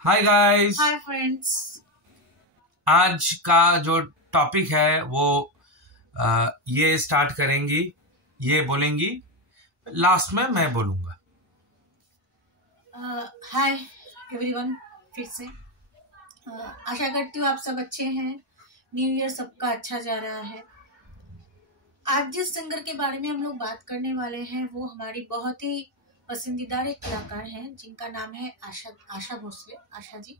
Hi guys. Hi friends. आज का जो टॉपिक है वो ये स्टार्ट करेंगी, ये बोलेंगी, लास्ट में मैं बोलूंगा। हाय एवरीवन, फिर से आशा करती हूँ आप सब अच्छे हैं। न्यू ईयर सबका अच्छा जा रहा है। आज जिस सिंगर के बारे में हम लोग बात करने वाले हैं वो हमारी बहुत ही पसंदीदा एक कलाकार हैं जिनका नाम है आशा भोसले, आशा जी।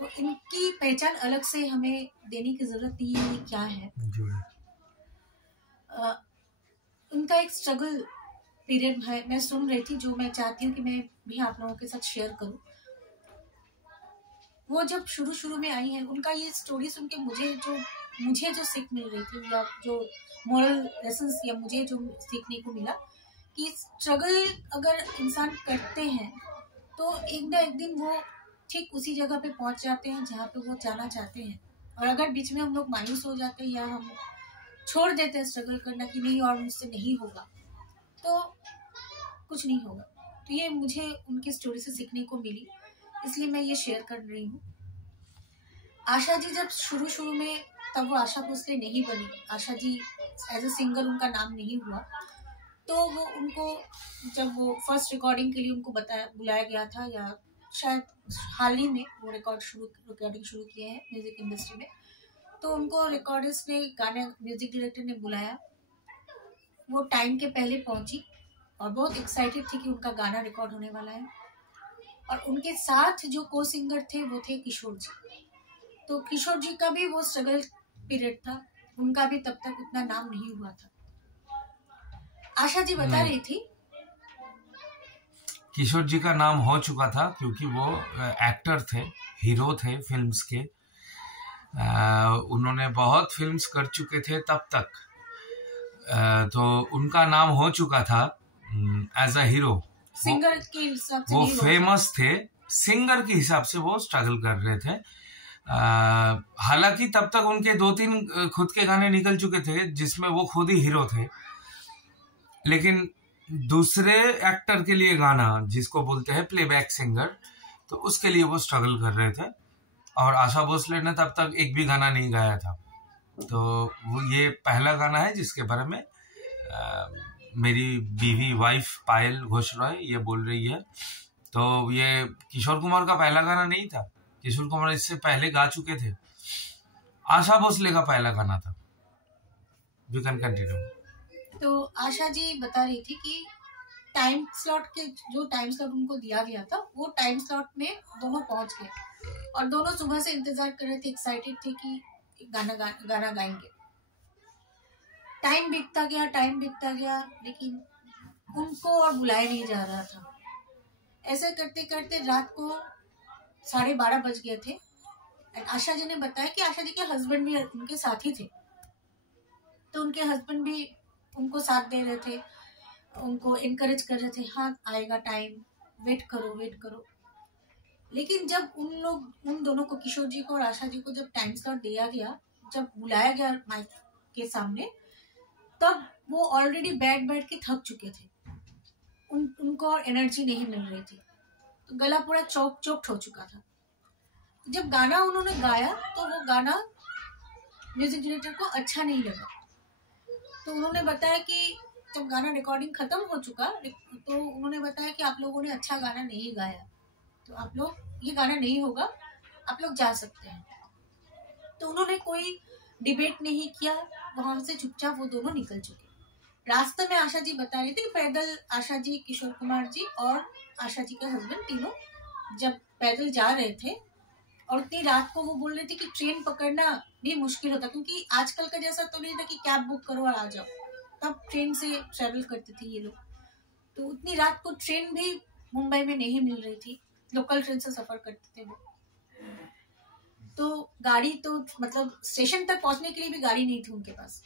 तो इनकी पहचान अलग से हमें देने की जरूरत नहीं है। ये क्या है, उनका एक स्ट्रगल पीरियड है, मैं सुन रही थी, जो मैं चाहती हूँ कि मैं भी आप लोगों के साथ शेयर करूँ। वो जब शुरू में आई है, उनका ये स्टोरी सुन के मुझे जो सीख मिल रही थी या जो मोरल लेसन्स या मुझे जो सीखने को मिला कि स्ट्रगल अगर इंसान करते हैं तो एक ना एक दिन वो ठीक उसी जगह पे पहुंच जाते हैं जहाँ पे वो जाना चाहते हैं। और अगर बीच में हम लोग मायूस हो जाते हैं या हम छोड़ देते हैं स्ट्रगल करना कि नहीं और मुझसे नहीं होगा, तो कुछ नहीं होगा। तो ये मुझे उनकी स्टोरी से सीखने को मिली, इसलिए मैं ये शेयर कर रही हूँ। आशा जी जब शुरू में, तब वो आशा भोसले नहीं बनी। Asha ji as a singer उनका नाम नहीं हुआ। तो वो उनको जब वो फर्स्ट रिकॉर्डिंग के लिए उनको बुलाया गया था, या शायद हाल ही में वो रिकॉर्डिंग शुरू किए हैं म्यूजिक इंडस्ट्री में, तो उनको रिकॉर्डिस्ट ने, गाने म्यूजिक डायरेक्टर ने बुलाया। वो टाइम के पहले पहुंची और बहुत एक्साइटेड थी कि उनका गाना रिकॉर्ड होने वाला है। और उनके साथ जो को सिंगर थे वो थे किशोर जी। तो किशोर जी का भी वो स्ट्रगल पीरियड था, उनका भी तब तक उतना नाम नहीं हुआ था। आशा जी बता रही थी किशोर जी का नाम हो चुका था क्योंकि वो एक्टर थे, हीरो थे फिल्म्स के। उन्होंने बहुत फिल्म्स कर चुके थे तब तक, तो उनका नाम हो चुका था एज अ हीरो। सिंगर के हिसाब से वो फेमस थे, सिंगर के हिसाब से वो स्ट्रगल कर रहे थे। हालांकि तब तक उनके 2-3 खुद के गाने निकल चुके थे जिसमें वो खुद ही हीरो थे, लेकिन दूसरे एक्टर के लिए गाना, जिसको बोलते हैं प्लेबैक सिंगर, तो उसके लिए वो स्ट्रगल कर रहे थे। और आशा भोसले ने तब तक एक भी गाना नहीं गाया था। तो वो ये पहला गाना है जिसके बारे में मेरी बीवी वाइफ पायल घोष रॉय ये बोल रही है। तो ये किशोर कुमार का पहला गाना नहीं था, किशोर कुमार इससे पहले गा चुके थे। आशा भोसले का पहला गाना था। You can continue. तो आशा जी बता रही थी कि टाइम स्लॉट उनको दिया गया था, वो टाइम स्लॉट में दोनों पहुंच गए और दोनों सुबह से इंतजार कर रहे थे, एक्साइटेड थे कि गाना गाएंगे। टाइम बीतता गया, लेकिन उनको और बुलाया नहीं जा रहा था। ऐसे करते करते रात को 12:30 बज गए थे। आशा जी ने बताया कि आशा जी के हस्बैंड भी उनके साथ ही थे, तो उनके हस्बैंड भी उनको साथ दे रहे थे, उनको इनकरेज कर रहे थे, हाँ आएगा टाइम, वेट करो। लेकिन जब उन दोनों को, किशोर जी को और आशा जी को, जब टाइम स्लॉट दिया गया, जब बुलाया गया माइक के सामने, तब वो ऑलरेडी बैठ के थक चुके थे। उनको और एनर्जी नहीं मिल रही थी, तो गला पूरा चोक्ड हो चुका था। जब गाना उन्होंने गाया तो वो गाना म्यूजिक डायरेक्टर को अच्छा नहीं लगा। तो उन्होंने बताया कि जब गाना रिकॉर्डिंग खत्म हो चुका तो उन्होंने बताया कि आप लोगों ने अच्छा गाना नहीं गाया, तो आप लोग, ये गाना नहीं होगा, आप लोग जा सकते हैं। तो उन्होंने कोई डिबेट नहीं किया, वहां से चुपचाप वो दोनों निकल चुके। रास्ते में आशा जी बता रही थी, पैदल आशा जी, किशोर कुमार जी और आशा जी के हस्बैंड तीनों जब पैदल जा रहे थे, और इतनी रात को वो बोल रहे थे कि ट्रेन पकड़ना भी मुश्किल होता, क्योंकि आजकल का जैसा तो नहीं था कि कैब बुक करो और आ जाओ, तब ट्रेन से ट्रेवल करते थे ये लोग। तो उतनी रात को ट्रेन भी मुंबई में नहीं मिल रही थी, लोकल ट्रेन से सफर करते थे वो। तो गाड़ी तो, मतलब स्टेशन तक पहुंचने के लिए भी गाड़ी नहीं थी उनके पास।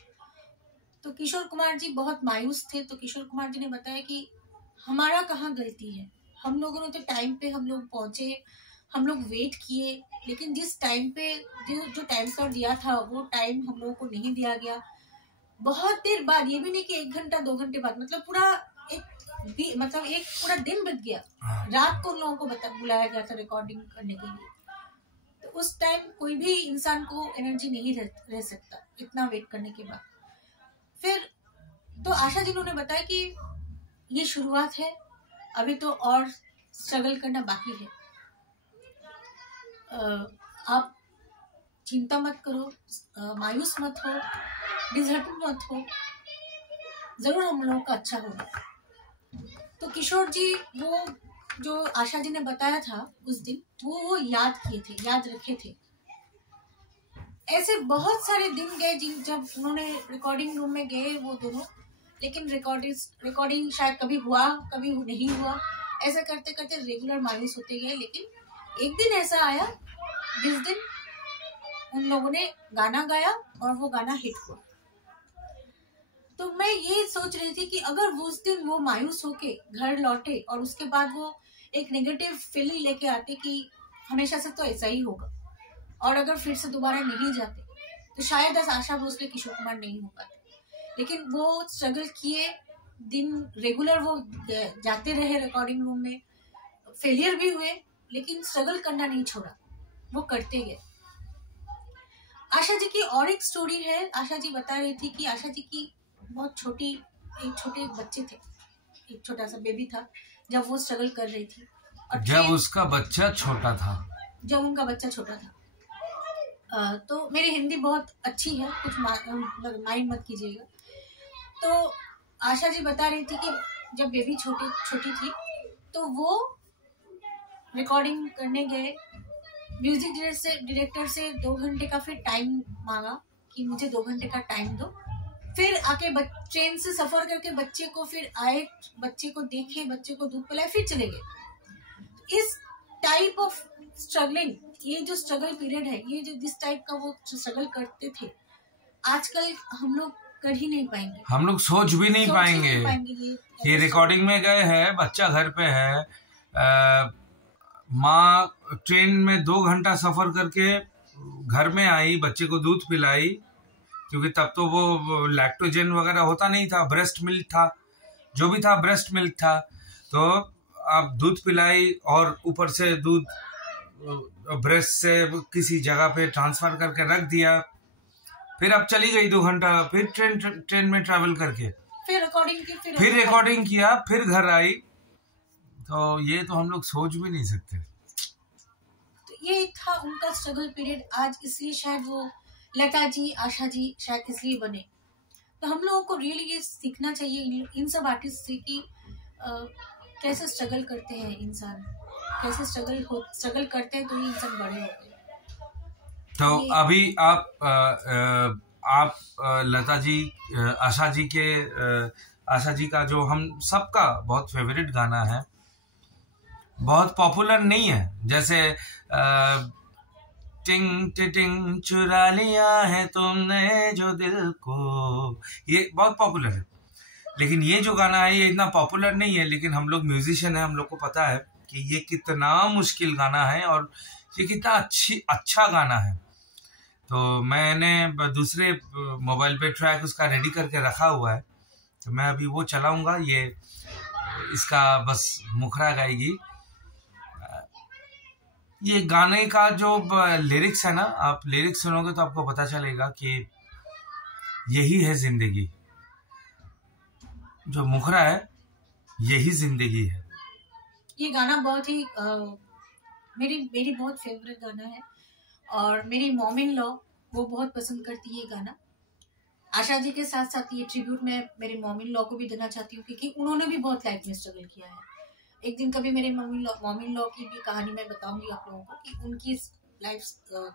तो किशोर कुमार जी बहुत मायूस थे। तो किशोर कुमार जी ने बताया कि हमारा कहाँ गलती है, हम लोगों ने तो टाइम पे हम लोग पहुंचे, हम लोग वेट किए, लेकिन जिस टाइम पे जो टाइम स्लॉट दिया था वो टाइम हम लोगों को नहीं दिया गया। बहुत देर बाद, ये भी नहीं कि 1 घंटा 2 घंटे बाद, मतलब पूरा एक मतलब एक पूरा दिन बीत गया, रात को उन लोगों को बुलाया गया था रिकॉर्डिंग करने के लिए। तो उस टाइम कोई भी इंसान को एनर्जी नहीं रह सकता इतना वेट करने के बाद। फिर तो आशा जी ने बताया कि ये शुरुआत है, अभी तो और स्ट्रगल करना बाकी है, आप चिंता मत करो, मायूस मत हो, डिसहर्टेड मत हो, जरूर हम लोगों का अच्छा होगा। तो किशोर जी वो जो आशा जी ने बताया था उस दिन, वो याद किए थे, याद रखे थे। ऐसे बहुत सारे दिन गए जब उन्होंने रिकॉर्डिंग रूम में गए वो दोनों, लेकिन रिकॉर्डिंग शायद कभी हुआ कभी नहीं हुआ, ऐसा करते करते रेगुलर मायूस होते गए। लेकिन एक दिन ऐसा आया जिस दिन उन लोगों ने गाना गाया और वो गाना हिट हुआ। तो मैं ये सोच रही थी कि अगर उस दिन वो मायूस होके घर लौटे और उसके बाद वो एक नेगेटिव फीलिंग लेके आते कि हमेशा से तो ऐसा ही होगा, और अगर फिर से दोबारा नहीं जाते तो शायद आशा भोसले किशोर कुमार नहीं हो पाते। लेकिन वो स्ट्रगल किए, दिन रेगुलर वो जाते रहे रिकॉर्डिंग रूम में, फेलियर भी हुए लेकिन स्ट्रगल करना नहीं छोड़ा, वो करते गए। आशा जी की और एक स्टोरी है। आशा जी बता रही थी कि आशा जी की बहुत एक छोटे बच्चे थे, एक छोटा सा बेबी था जब वो स्ट्रगल कर रही थी, और जब उसका बच्चा छोटा था, जब उनका बच्चा छोटा था। तो मेरी हिंदी बहुत अच्छी है, कुछ माइंड मत कीजिएगा। तो आशा जी बता रही थी कि जब बेबी छोटी थी तो वो रिकॉर्डिंग करने गए, म्यूजिक डायरेक्टर से 2 घंटे का फिर टाइम मांगा कि मुझे 2 घंटे का टाइम दो। फिर आके ट्रेन से सफर करके बच्चे को फिर आए, बच्चे को देखे, बच्चे को दूध पिलाए, फिर चले गए। इस टाइप ऑफ स्ट्रगलिंग, ये जो स्ट्रगल पीरियड है, ये जो जिस टाइप का वो स्ट्रगल करते थे, आजकल हम लोग कर ही नहीं पाएंगे, हम लोग सोच भी नहीं पाएंगे। ये रिकॉर्डिंग में गए हैं, बच्चा घर पे है, माँ ट्रेन में 2 घंटा सफर करके घर में आई, बच्चे को दूध पिलाई, क्योंकि तब तो वो लैक्टोजेन वगैरह होता नहीं था, ब्रेस्ट मिल्क था, जो भी था ब्रेस्ट मिल्क था। तो आप दूध पिलाई और ऊपर से दूध ब्रेस्ट से किसी जगह पे ट्रांसफर करके रख दिया, फिर अब चली गई 2 घंटा, फिर ट्रेन में ट्रैवल करके फिर रिकॉर्डिंग किया, फिर घर आई। तो ये तो हम लोग सोच भी नहीं सकते। तो ये था उनका स्ट्रगल पीरियड। आज इसलिए शायद वो लता जी, आशा जी शायद इसलिए बने। तो हम लोगों को रियली ये सीखना चाहिए इन सब आर्टिस्ट से कि कैसे स्ट्रगल करते हैं इंसान, कैसे स्ट्रगल करते हैं तो ये इंसान बड़े होते हैं। तो अभी आप लता जी, आशा जी का जो हम सबका बहुत फेवरेट गाना है, बहुत पॉपुलर नहीं है, जैसे टिंग टिंग चुरा लिया है तुमने जो दिल को, ये बहुत पॉपुलर है। लेकिन ये जो गाना है ये इतना पॉपुलर नहीं है, लेकिन हम लोग म्यूजिशियन है, हम लोग को पता है कि ये कितना मुश्किल गाना है और ये कितना अच्छा गाना है। तो मैंने दूसरे मोबाइल पे ट्रैक उसका रेडी करके रखा हुआ है, तो मैं अभी वो चलाऊंगा। ये इसका बस मुखरा गाएगी। ये गाने का जो लिरिक्स है ना, आप लिरिक्स सुनोगे तो आपको पता चलेगा कि यही है जिंदगी, जो मुखरा है यही जिंदगी है। ये गाना बहुत ही मेरी बहुत फेवरेट गाना है, और मेरी मॉम इन लॉ वो बहुत पसंद करती है ये गाना। आशा जी के साथ साथ ये ट्रिब्यूट मैं मेरे मॉम इन लॉ को भी देना चाहती हूँ, क्योंकि उन्होंने भी बहुत लाइफ में स्ट्रगल किया है। एक दिन कभी मेरे मॉम इन लॉ की भी कहानी मैं बताऊंगी आप लोगों को कि उनकी लाइफ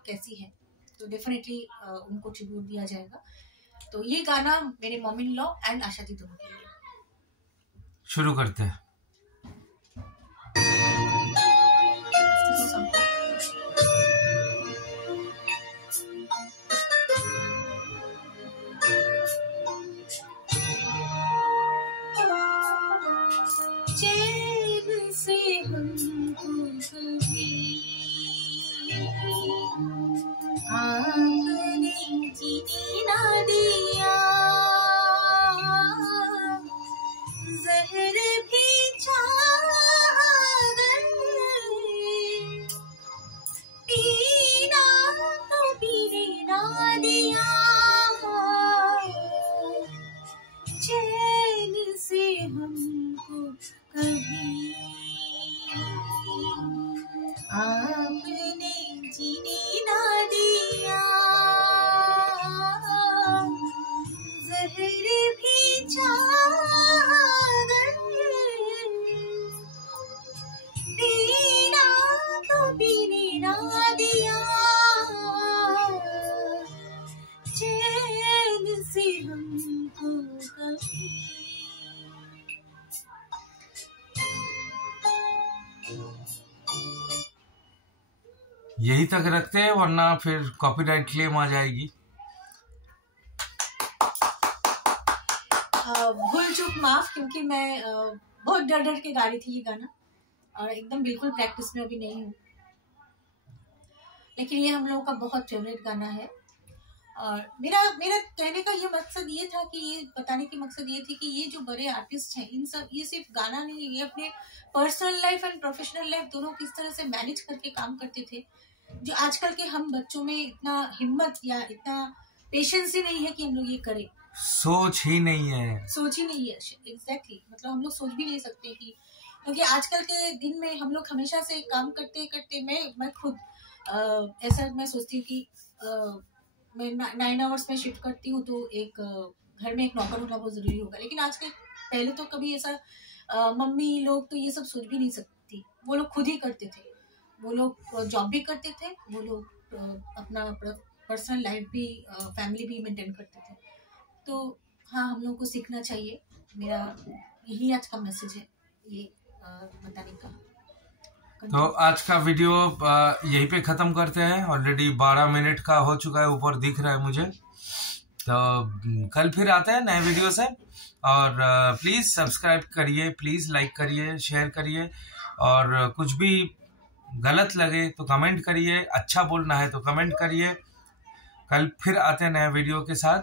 कैसी है, तो डेफिनेटली उनको ट्रिब्यूट दिया जाएगा। तो ये गाना मेरे mom in law and Asha ji दोनों के लिए। शुरू करते हैं। जहर भी यही तक रखते हैं, वरना फिर कॉपीराइट क्लेम आ जाएगी। भूल चूक माफ, क्योंकि मैं बहुत डर डर के गा रही थी ये गाना और एकदम बिल्कुल प्रैक्टिस में अभी नहीं हूँ, लेकिन ये हम लोगों का बहुत फेवरेट गाना है। और मेरा कहने का ये मकसद ये था कि ये बताने की मकसद ये थी कि ये जो बड़े आर्टिस्ट हैं, इन सब, ये सिर्फ गाना नहीं है, ये अपने personal life and professional life दोनों किस तरह से मैनेज करके काम करते थे, जो आजकल के हम बच्चों में इतना हिम्मत या इतना पेशेंस ही नहीं है कि हम लोग ये करें। सोच ही नहीं है। एग्जैक्टली, मतलब हम लोग सोच भी नहीं सकते कि, क्योंकि आजकल के दिन में हम लोग हमेशा से काम करते करते, मैं खुद ऐसा मैं सोचती हूँ कि मैं 9 आवर्स में शिफ्ट करती हूँ, तो एक घर में एक नौकर होना बहुत जरूरी होगा, लेकिन आजकल पहले तो कभी ऐसा मम्मी लोग तो ये सब सोच भी नहीं सकती, वो लोग खुद ही करते थे, वो लोग जॉब भी करते थे, वो लोग अपना पर्सनल लाइफ भी, फैमिली भी मेंटेन करते थे। तो हाँ, हम लोगों को सीखना चाहिए, मेरा यही आज का मैसेज है, ये बताने का। तो आज का वीडियो यहीं पे खत्म करते हैं। ऑलरेडी 12 मिनट का हो चुका है, ऊपर दिख रहा है मुझे। तो कल फिर आते हैं नए वीडियो से, और प्लीज सब्सक्राइब करिए, प्लीज लाइक करिए, शेयर करिए, और कुछ भी गलत लगे तो कमेंट करिए, अच्छा बोलना है तो कमेंट करिए। कल फिर आते हैं नए वीडियो के साथ।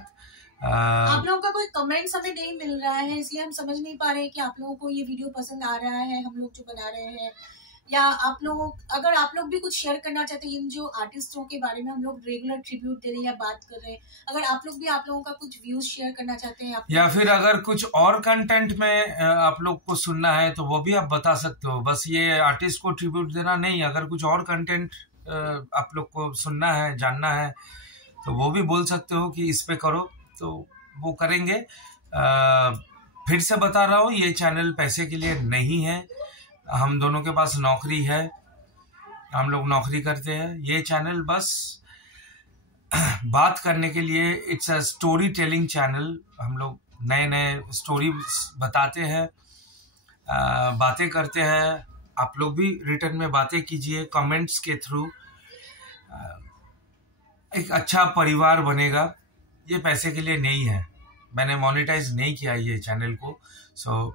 आप लोगों का कोई कमेंट्स हमें नहीं मिल रहा है, इसलिए हम समझ नहीं पा रहे हैं कि आप लोगों को ये वीडियो पसंद आ रहा है हम लोग जो बना रहे हैं, या आप लोग, अगर आप लोग भी कुछ शेयर करना चाहते हैं इन जो आर्टिस्टों के बारे में हम लोग रेगुलर ट्रिब्यूट दे रहे हैं या बात कर रहे हैं, अगर आप लोग भी, आप लोगों का कुछ व्यूज शेयर करना चाहते हैं, या फिर अगर कुछ और कंटेंट में आप लोग को सुनना है तो वो भी आप बता सकते हो। बस ये आर्टिस्ट को ट्रिब्यूट देना नहीं, अगर कुछ और कंटेंट आप लोग को सुनना है, जानना है, तो वो भी बोल सकते हो कि इस पे करो, तो वो करेंगे। फिर से बता रहा हूँ, ये चैनल पैसे के लिए नहीं है, हम दोनों के पास नौकरी है, हम लोग नौकरी करते हैं। ये चैनल बस बात करने के लिए, it's a story telling channel. हम लोग नए नए स्टोरी बताते हैं, बातें करते हैं। आप लोग भी रिटर्न में बातें कीजिए कमेंट्स के थ्रू, एक अच्छा परिवार बनेगा। ये पैसे के लिए नहीं है, मैंने मोनेटाइज नहीं किया ये चैनल को, सो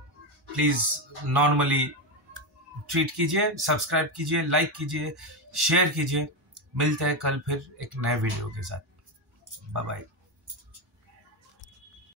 प्लीज नॉर्मली ट्रीट कीजिए, सब्सक्राइब कीजिए, लाइक कीजिए, शेयर कीजिए। मिलते हैं कल फिर एक नए वीडियो के साथ। Bye bye.